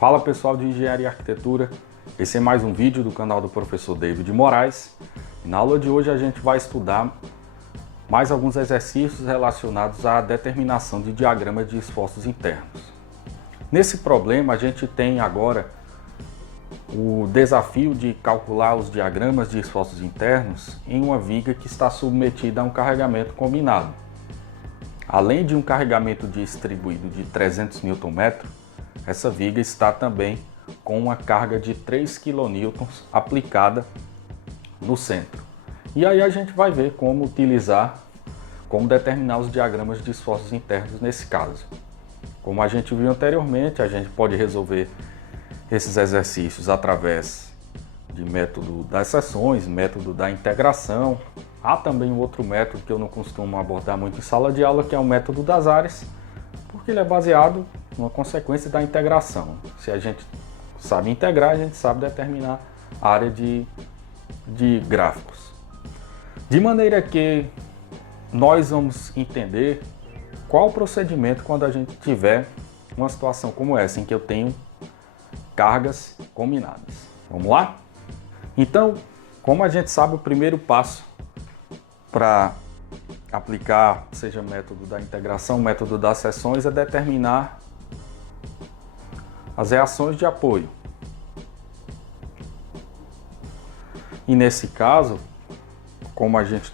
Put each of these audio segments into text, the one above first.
Fala pessoal de Engenharia e Arquitetura, esse é mais um vídeo do canal do professor David Moraes. E na aula de hoje a gente vai estudar mais alguns exercícios relacionados à determinação de diagramas de esforços internos. Nesse problema a gente tem agora o desafio de calcular os diagramas de esforços internos em uma viga que está submetida a um carregamento combinado. Além de um carregamento distribuído de 300 Nm, essa viga está também com uma carga de 3 kN aplicada no centro. E aí a gente vai ver como determinar os diagramas de esforços internos nesse caso. Como a gente viu anteriormente, a gente pode resolver esses exercícios através de método das seções, método da integração. Há também um outro método que eu não costumo abordar muito em sala de aula, que é o método das áreas, porque ele é baseado numa consequência da integração. Se a gente sabe integrar, a gente sabe determinar a área de gráficos. De maneira que nós vamos entender qual o procedimento quando a gente tiver uma situação como essa, em que eu tenho cargas combinadas. Vamos lá? Então, como a gente sabe, o primeiro passo para aplicar, seja método da integração, método das seções, é determinar as reações de apoio. E nesse caso, como a gente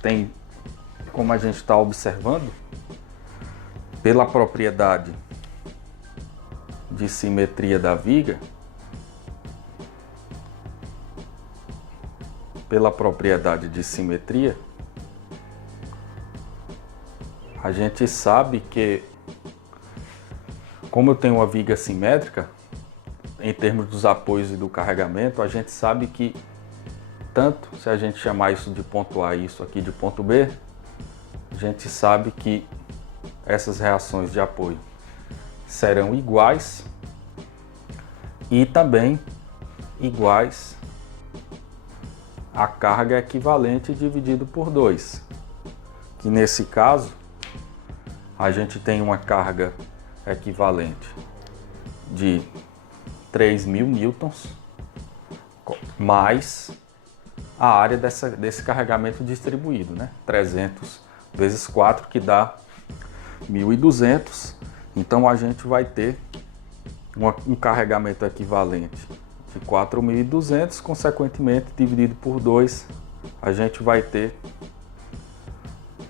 está observando, pela propriedade de simetria da viga, a gente sabe que, como eu tenho uma viga simétrica, em termos dos apoios e do carregamento, a gente sabe que, tanto se a gente chamar isso de ponto A e isso aqui de ponto B, a gente sabe que essas reações de apoio serão iguais e também iguais à carga equivalente dividido por 2, que nesse caso a gente tem uma carga equivalente de 3.000 newtons mais a área desse carregamento distribuído, né? 300 vezes 4, que dá 1.200. Então a gente vai ter um carregamento equivalente de 4.200, consequentemente dividido por 2, a gente vai ter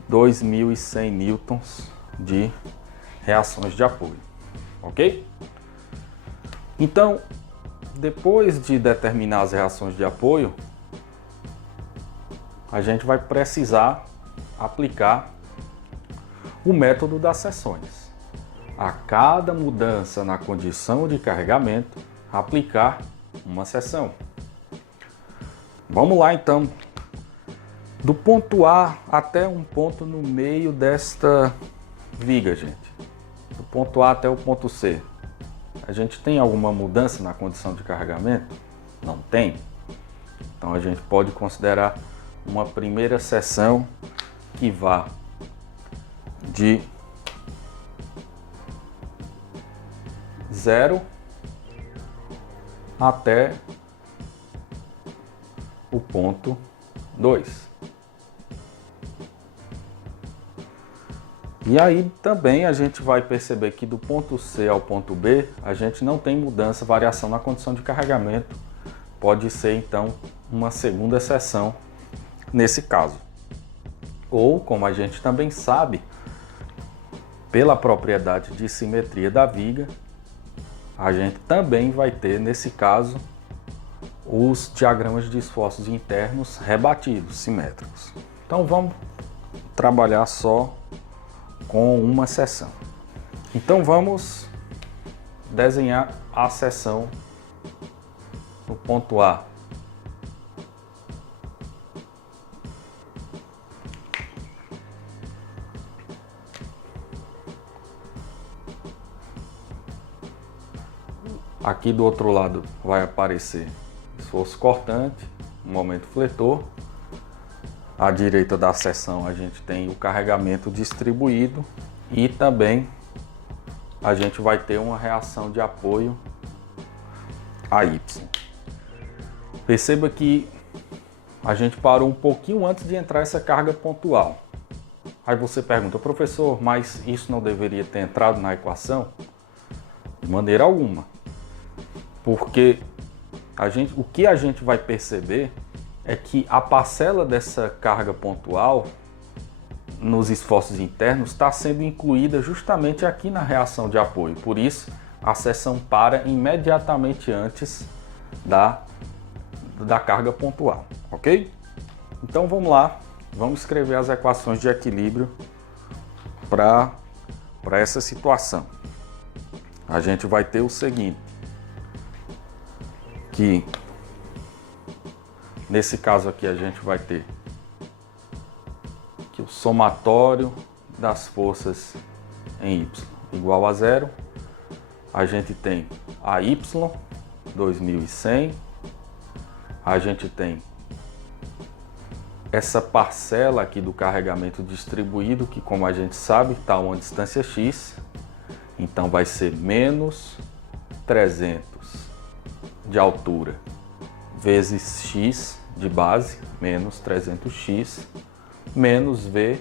2.100 newtons de reações de apoio, ok? Então, depois de determinar as reações de apoio, a gente vai precisar aplicar o método das seções. A cada mudança na condição de carregamento, aplicar uma seção. Vamos lá então. Do ponto A até um ponto no meio desta viga, gente. Do ponto A até o ponto C. A gente tem alguma mudança na condição de carregamento? Não tem. Então a gente pode considerar uma primeira seção que vá de 0 até o ponto 2. E aí também a gente vai perceber que do ponto C ao ponto B, a gente não tem mudança, variação na condição de carregamento. Pode ser então uma segunda seção nesse caso. Ou, como a gente também sabe, pela propriedade de simetria da viga, a gente também vai ter, nesse caso, os diagramas de esforços internos rebatidos, simétricos. Então vamos trabalhar só com uma seção. Então vamos desenhar a seção no ponto A. Aqui do outro lado vai aparecer esforço cortante, momento fletor. À direita da seção a gente tem o carregamento distribuído e também a gente vai ter uma reação de apoio a Y. Perceba que a gente parou um pouquinho antes de entrar essa carga pontual. Aí você pergunta, professor, mas isso não deveria ter entrado na equação? De maneira alguma. Porque o que a gente vai perceber é que a parcela dessa carga pontual nos esforços internos está sendo incluída justamente aqui na reação de apoio. Por isso, a seção para imediatamente antes da carga pontual, ok? Então vamos lá, vamos escrever as equações de equilíbrio para essa situação. A gente vai ter o seguinte, que nesse caso aqui a gente vai ter que o somatório das forças em Y igual a 0. A gente tem a Y, 2100. A gente tem essa parcela aqui do carregamento distribuído, que como a gente sabe está a uma distância x. Então vai ser menos 300 de altura vezes x de base, menos 300x, menos v,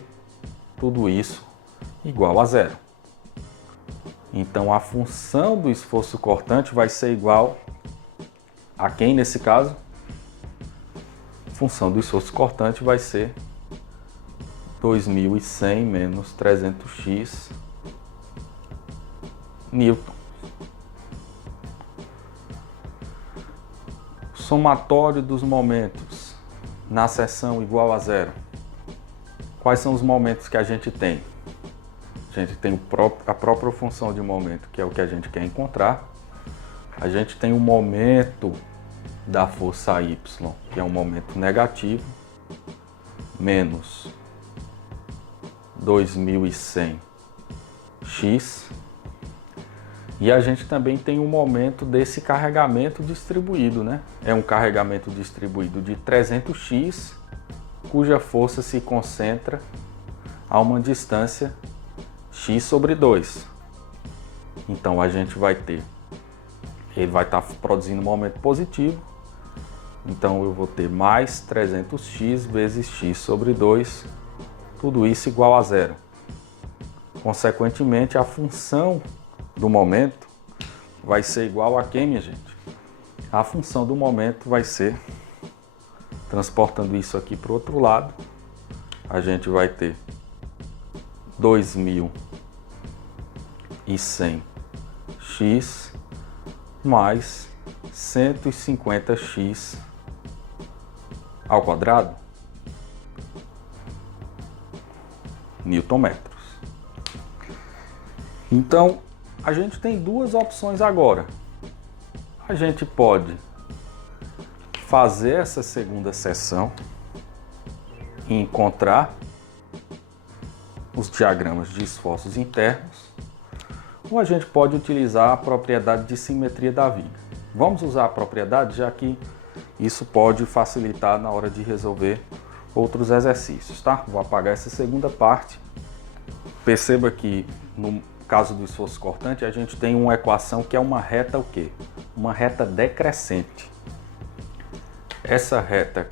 tudo isso igual a 0. Então a função do esforço cortante vai ser igual a quem nesse caso? A função do esforço cortante vai ser 2100 menos 300x newton. Somatório dos momentos na seção igual a 0. Quais são os momentos que a gente tem? A gente tem a própria função de momento, que é o que a gente quer encontrar. A gente tem o momento da força Y, que é um momento negativo, menos 2100x. E a gente também tem um momento desse carregamento distribuído, né? É um carregamento distribuído de 300x, cuja força se concentra a uma distância x sobre 2. Então a gente vai ter, ele vai estar produzindo um momento positivo, então eu vou ter mais 300x vezes x sobre 2, tudo isso igual a 0. Consequentemente, a função do momento vai ser igual a quem, minha gente? A função do momento vai ser, transportando isso aqui para o outro lado, a gente vai ter 2100x mais 150x ao quadrado, newton-metros. Então, a gente tem duas opções agora. A gente pode fazer essa segunda seção e encontrar os diagramas de esforços internos, ou a gente pode utilizar a propriedade de simetria da viga. Vamos usar a propriedade, já que isso pode facilitar na hora de resolver outros exercícios, tá? Vou apagar essa segunda parte. Perceba que no caso do esforço cortante, a gente tem uma equação que é uma reta o quê? Uma reta decrescente. Essa reta,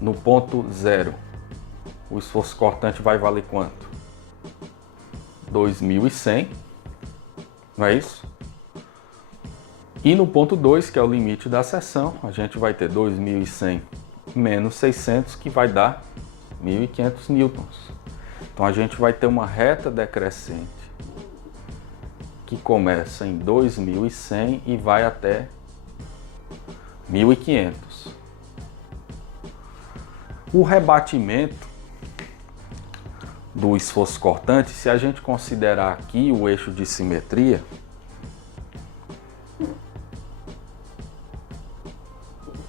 no ponto 0, o esforço cortante vai valer quanto? 2100, não é isso? E no ponto 2, que é o limite da seção, a gente vai ter 2100 menos 600, que vai dar 1500 newtons. Então a gente vai ter uma reta decrescente que começa em 2100 e vai até 1500. O rebatimento do esforço cortante, se a gente considerar aqui o eixo de simetria,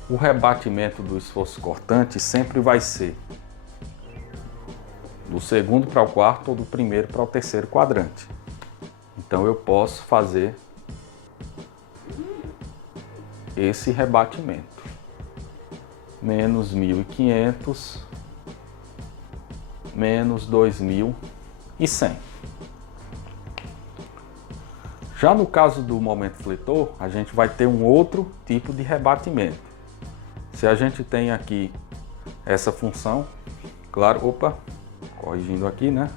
o rebatimento do esforço cortante sempre vai ser do segundo para o quarto ou do primeiro para o terceiro quadrante. Então eu posso fazer esse rebatimento. Menos 1500 menos 2100. Já no caso do momento fletor, a gente vai ter um outro tipo de rebatimento. Se a gente tem aqui essa função, claro, corrigindo aqui, né?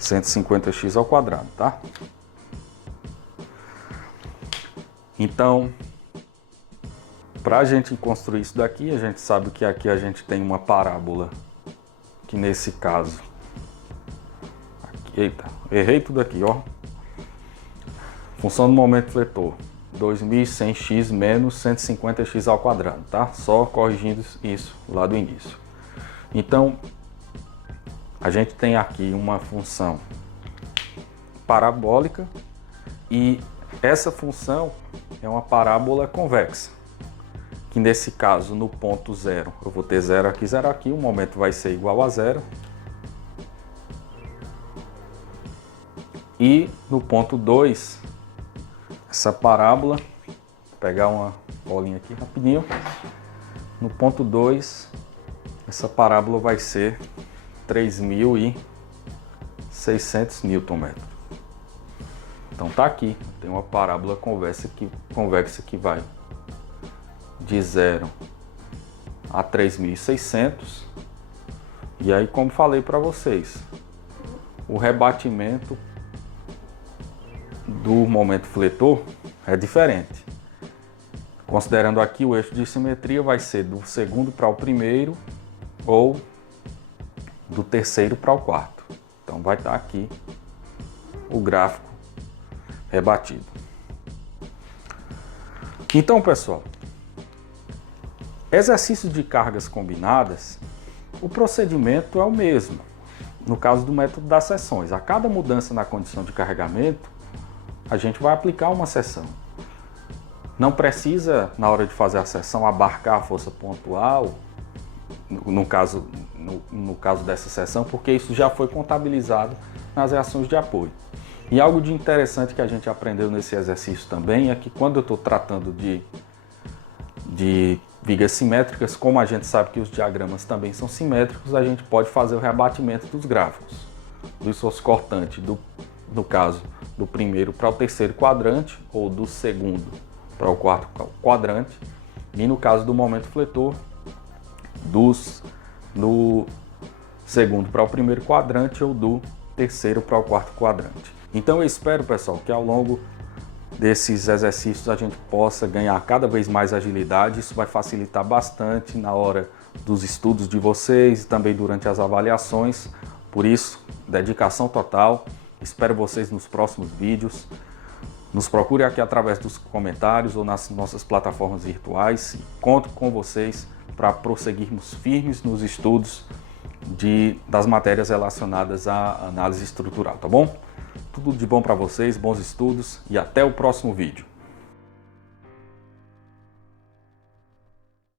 150x ao quadrado, tá? Então, para a gente construir isso daqui, a gente sabe que aqui a gente tem uma parábola, que nesse caso, aqui, eita, errei tudo aqui, ó. Função do momento fletor, 2100x menos 150x ao quadrado, tá? Só corrigindo isso lá do início. Então, a gente tem aqui uma função parabólica e essa função é uma parábola convexa, que nesse caso, no ponto 0, eu vou ter 0 aqui, o momento vai ser igual a 0. E no ponto 2, essa parábola, vou pegar uma bolinha aqui rapidinho, no ponto 2, essa parábola vai ser 3.600 Nm. Então tá aqui, tem uma parábola convexa que vai de 0 a 3.600. E aí, como falei para vocês, o rebatimento do momento fletor é diferente. Considerando aqui o eixo de simetria, vai ser do segundo para o primeiro ou do terceiro para o quarto. Então vai estar aqui o gráfico rebatido. Então, pessoal, exercícios de cargas combinadas, o procedimento é o mesmo. No caso do método das seções, a cada mudança na condição de carregamento, a gente vai aplicar uma seção. Não precisa, na hora de fazer a seção, abarcar a força pontual, no caso dessa seção, porque isso já foi contabilizado nas reações de apoio. E algo de interessante que a gente aprendeu nesse exercício também é que quando eu estou tratando de vigas simétricas, como a gente sabe que os diagramas também são simétricos, a gente pode fazer o rebatimento dos gráficos, do esforço cortante, no caso do primeiro para o terceiro quadrante, ou do segundo para o quarto quadrante, e no caso do momento fletor, do segundo para o primeiro quadrante ou do terceiro para o quarto quadrante. Então eu espero, pessoal, que ao longo desses exercícios a gente possa ganhar cada vez mais agilidade. Isso vai facilitar bastante na hora dos estudos de vocês e também durante as avaliações. Por isso, dedicação total. Espero vocês nos próximos vídeos. Nos procure aqui através dos comentários ou nas nossas plataformas virtuais. Conto com vocês para prosseguirmos firmes nos estudos das matérias relacionadas à análise estrutural, tá bom? Tudo de bom para vocês, bons estudos e até o próximo vídeo.